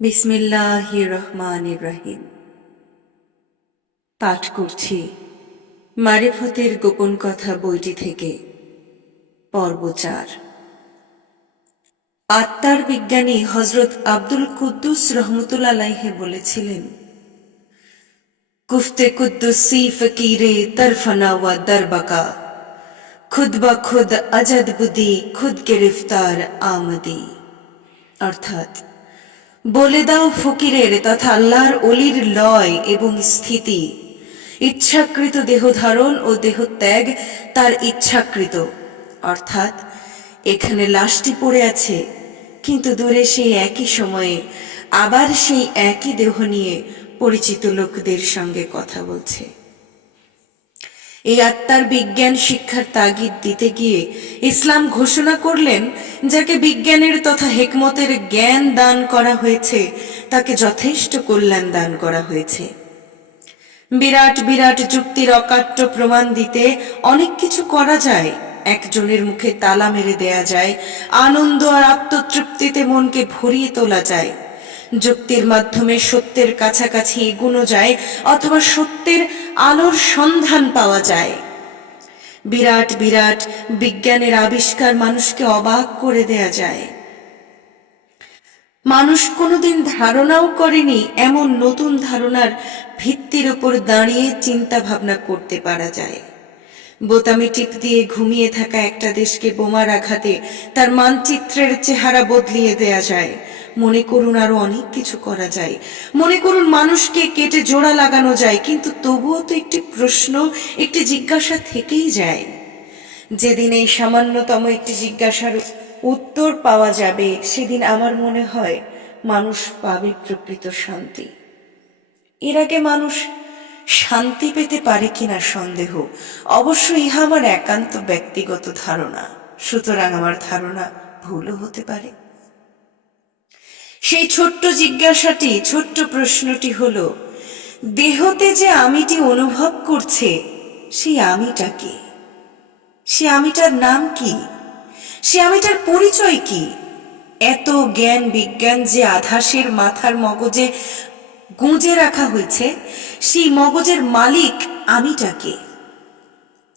বিসমিল্লাহির রহমানির রহিম। পাঠ করছি মারিফতের গোপন কথা বইটি থেকে পর্ব 4। আত্মার বিজ্ঞানী হযরত আব্দুল কুদ্দুস রহমতুল্লাহ আলাইহি বলেছিলেন, গুফতে কুদ্দুসি ফকিরে তরফনা ওয়া দরবাকা, খুদ বা খুদ আজাদ বুদি খুদ গ্রেফতার আমদি। অর্থাৎ, বলে দাও ফকিরের তথা আল্লাহর অলির লয় এবং স্থিতি, ইচ্ছাকৃত দেহধারণ ও দেহত্যাগ তার ইচ্ছাকৃত। অর্থাৎ, এখানে লাশটি পড়ে আছে, কিন্তু দূরে সেই একই সময়ে আবার সেই একই দেহ নিয়ে পরিচিত লোকদের সঙ্গে কথা বলছে। এই আত্মার বিজ্ঞান শিক্ষার তাগিদ দিতে গিয়ে ইসলাম ঘোষণা করলেন, যাকে বিজ্ঞানের তথা হেকমতের জ্ঞান দান করা হয়েছে তাকে যথেষ্ট কল্যাণ দান করা হয়েছে। বিরাট বিরাট যুক্তির অকাট্য প্রমাণ দিতে অনেক কিছু করা যায়। একজনের মুখে তালা মেরে দেয়া যায়, আনন্দ আর আত্মতৃপ্তিতে মনকে ভরিয়ে তোলা যায়। যুক্তির মাধ্যমে সত্যের কাছাকাছি এগোনো যায়, অথবা সত্যের আলোর সন্ধান পাওয়া যায়। বিরাট বিরাট বিজ্ঞানের আবিষ্কার মানুষকে অবাক করে দেয়া যায়। মানুষ কোনোদিন ধারণাও করেনি এমন নতুন ধারণার ভিত্তির উপর দাঁড়িয়ে চিন্তা ভাবনা করতে পারা যায়। বোতামে টিপ দিয়ে ঘুমিয়ে থাকা একটা দেশকে বোমার আঘাতে তার মানচিত্রের চেহারা বদলিয়ে দেয়া যায়। মনে করুন আরো অনেক কিছু করা যায়। মনে করুন মানুষকে কেটে জোড়া লাগানো যায়, কিন্তু তবুও তো একটি প্রশ্ন, একটি জিজ্ঞাসা থেকেই যায়। যেদিন এই সামান্যতম একটি জিজ্ঞাসার উত্তর পাওয়া যাবে, সেদিন আমার মনে হয় মানুষ পাবে প্রকৃত শান্তি। এর আগে মানুষ শান্তি পেতে পারে কিনা সন্দেহ। অবশ্য ইহা আমার একান্ত ব্যক্তিগত ধারণা, সুতরাং আমার ধারণা ভুলও হতে পারে। সেই ছোট্ট জিজ্ঞাসাটি, ছোট্ট প্রশ্নটি হলো, দেহতে যে আমিটি অনুভব করছে, সেই আমিটা কি? সে আমিটার নাম কি? সে আমিটার পরিচয় কি? এত জ্ঞান বিজ্ঞান যে আধাসের মাথার মগজে গুঁজে রাখা হয়েছে, সেই মগজের মালিক আমিটা কে?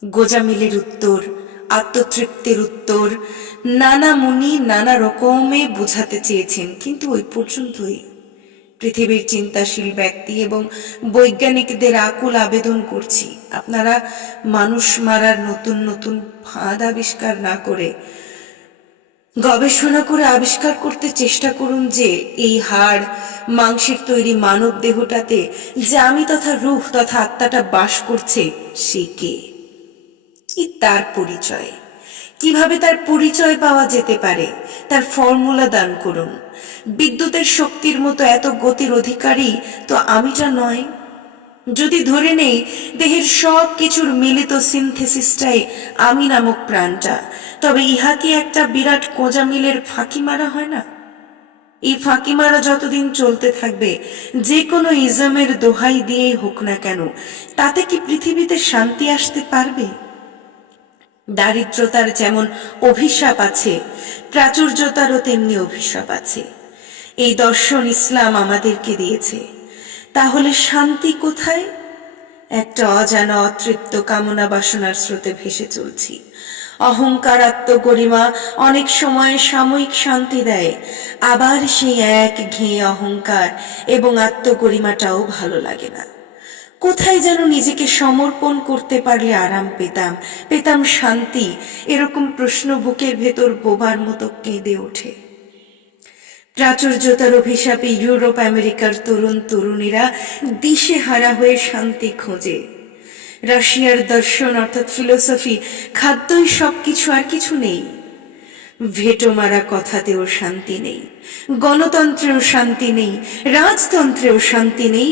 গোজামিলের উত্তর, আত্মতৃপ্তির উত্তর নানা মুনি নানা রকমে বোঝাতে চেয়েছেন, কিন্তু ওই পর্যন্তই। পৃথিবীর চিন্তাশীল ব্যক্তি এবং বৈজ্ঞানিকদের আকুল আবেদন করছি, আপনারা মানুষ মারার নতুন নতুন ফাঁদ আবিষ্কার না করে গবেষণা করে আবিষ্কার করতে চেষ্টা করুন যে এই হাড় মাংসের তৈরি মানব দেহটাতে যে আমি তথা রূহ তথা আত্মাটা বাস করছে, সে কে? কি তার পরিচয়? কিভাবে তার পরিচয় পাওয়া যেতে পারে? তার ফর্মুলা দান করুন। বিদ্যুতের শক্তির মতো এত গতির অধিকারী তো আমিটা নয়। যদি ধরে নেই দেহের সব কিছুর মিলিত সিনথেসিসটাই আমি নামক প্রাণটা, তবে ইহা কি একটা বিরাট কোঁজা মিলের ফাঁকি মারা হয় না? এই ফাঁকি মারা যতদিন চলতে থাকবে, যে কোনো ইজমের দোহাই দিয়েই হোক না কেন, তাতে কি পৃথিবীতে শান্তি আসতে পারবে? দারিদ্রতার যেমন অভিশাপ আছে, প্রাচুর্যতারও তেমনি অভিশাপ আছে। এই দর্শন ইসলাম আমাদেরকে দিয়েছে। তাহলে শান্তি কোথায়? একটা অজানা অতৃপ্ত কামনা বাসনার স্রোতে ভেসে চলছি। অহংকার আত্মগরিমা অনেক সময় সাময়িক শান্তি দেয়, আবার সেই এক ঘেয়ে অহংকার এবং আত্মগরিমাটাও ভালো লাগে না। কোথায় যেন নিজেকে সমর্পণ করতে পারলে আরাম পেতাম, পেতাম শান্তি, এরকম প্রশ্ন বুকের ভেতর বোবার মতো কেঁদে ওঠে। প্রাচুর্যতার অভিশাপে ইউরোপ আমেরিকার তরুণ তরুণীরা দিশেহারা হয়ে শান্তি খোঁজে। রাশিয়ার দর্শন অর্থাৎ ফিলোসফি, খাদ্যই সবকিছু, আর কিছু নেই। ভেটো মারা কথাতেও শান্তি নেই, গণতন্ত্রেও শান্তি নেই, রাজতন্ত্রেও শান্তি নেই,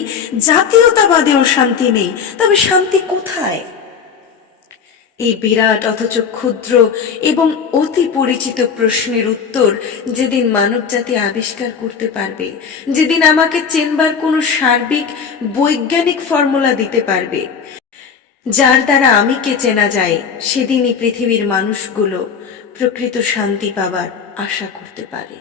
জাতীয়তাবাদেও শান্তি নেই। তবে শান্তি কোথায়? এই বিরাট অথচ ক্ষুদ্র এবং অতি পরিচিত প্রশ্নের উত্তর যেদিন মানবজাতি আবিষ্কার করতে পারবে, যেদিন আমাকে চেনবার কোনো সার্বিক বৈজ্ঞানিক ফর্মুলা দিতে পারবে, যার দ্বারা আমিকে চেনা যায়, সেদিনই পৃথিবীর মানুষগুলো প্রকৃত শান্তি পাবার আশা করতে পারে।